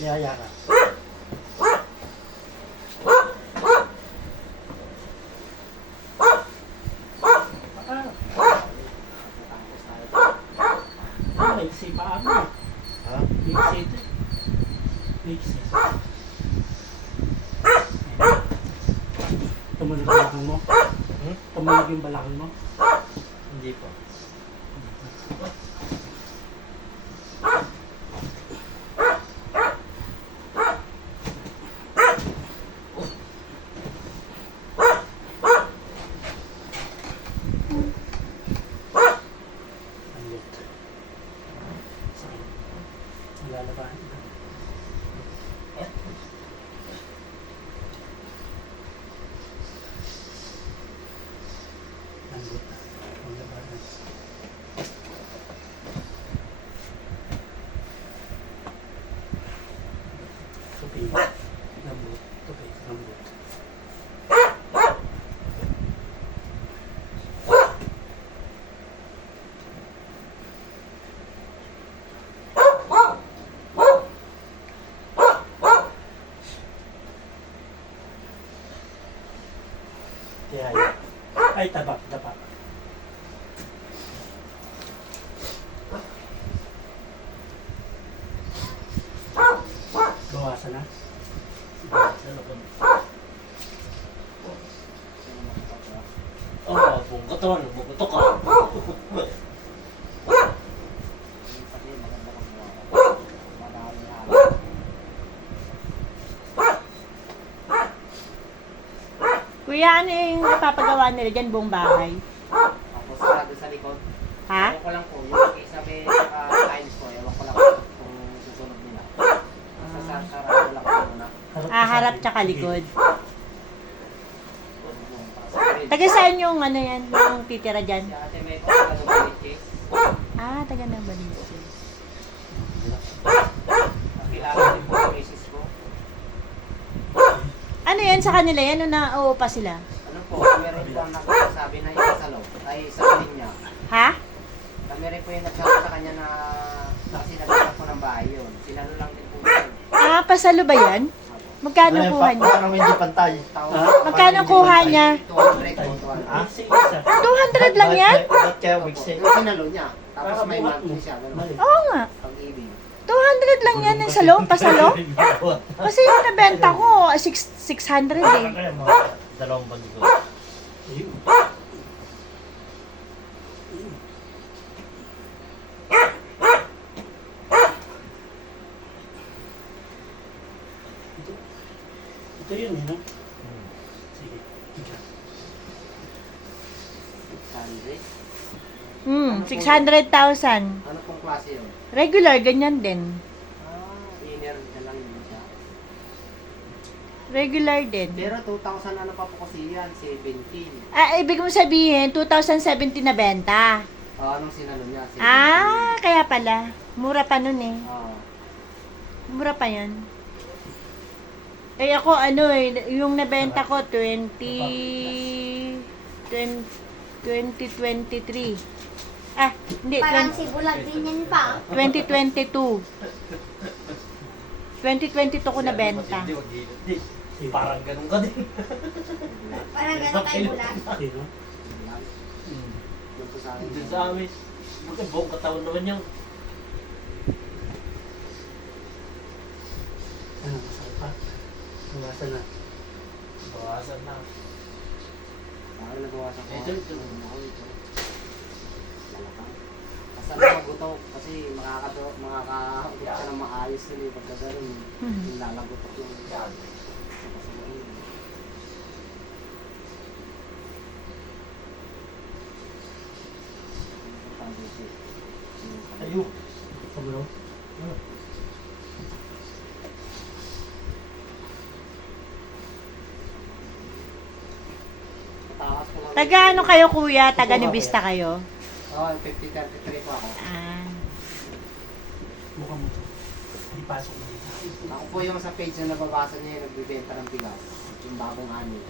Iyaya ka. Maiksi pa ako. Ha? Maiksi ito. Maiksi. Tumunog yung balakang mo? Tumunog yung balakang mo? Hindi po. Anlit. Sakit. Lalabahan. Anlit. Lalabahan. Tupi. Lambot. Tupi. Lambot. Tiyaya. Ay, tabak. Dapat. Bawasan na. Oh, buong katawan. Bumutok ka. Kuya, ano yung napapagawa nila dyan buong bahay? Tapos sarado sa likod. Ha? Ewan ko lang po, yung isabi sa tiles ko, ewan ko lang po kung susunod nila. Basta sarado lang po muna. Ah, harap tsaka likod. Sa Taga saan yung ano yan, yung titira dyan? Si Ate May po, taga Baliches. Ah, taga na Baliches. Kilala din po yung misis ko. Ano yan sa kanila yan? Ano nauupa sila? Ano po, kami rin po ang nagsasabi na yung sa loob, ay sa linya. Ha? Kami rin po yung nagsasabi sa kanya na kasi nagsasabi po ng bahay yun. Sinalo lang din po yun. Ah, pasalo ba yan? Magkano kuha niya? Paano hindi pantay? Magkano kuha niya? 200 po, 200. Ha? Sige, isa. 200 lang yan? Ba't kaya wiksi? Yung sinalo niya. Tapos may monthly siya. Ganun. Oo nga. Pag-ibig. 200 lang yan yung salo, pasalo. Kasi yung nabenta ko, 600 eh. Kaya mga dalawang bago. Ayun. Ito. Ito yun, eh, no? Sige. Ika. 600. 600,000. Ano pong klase yun? Regular, ganyan din. Inner na lang yun siya. Regular din. Pero 2,000 ano pa po kasi yan, 17. Ah, ibig mo sabihin, 2017 na benta. Anong sinalo niya? 17. Ah, kaya pala. Mura pa nun eh. Oo. Mura pa yun. Eh ako, ano eh, yung nabenta ko, 2023. Ah, hindi, Parang si Bulag din yan pa. 2022. 2022 ko nabenta. Parang ganun ka din. Parang gano'n kay Bulag. Sino? Doon po sa akin. Hindi sa amin. Bakit buong katawan naman yung Ano, masakit pa? Bawasan na. bawasan na. Parang nabawasan ko. Ito. Ako ito. Lalakang. Basta na magutok kasi makakahugot ka ng maayos nila yung pagkagaling. Yung lalagutok yung yan. Ayun. Kabalo? Takas ko lang. Taga ano kayo kuya? Taga Nibista kayo? Oo, 50-33 po ako. Ah. Mukha mo to. Di pasok mo dito. Ako po yung sa page na nababasa niya yung nagbibenta ng bigas. Yung bagong ani.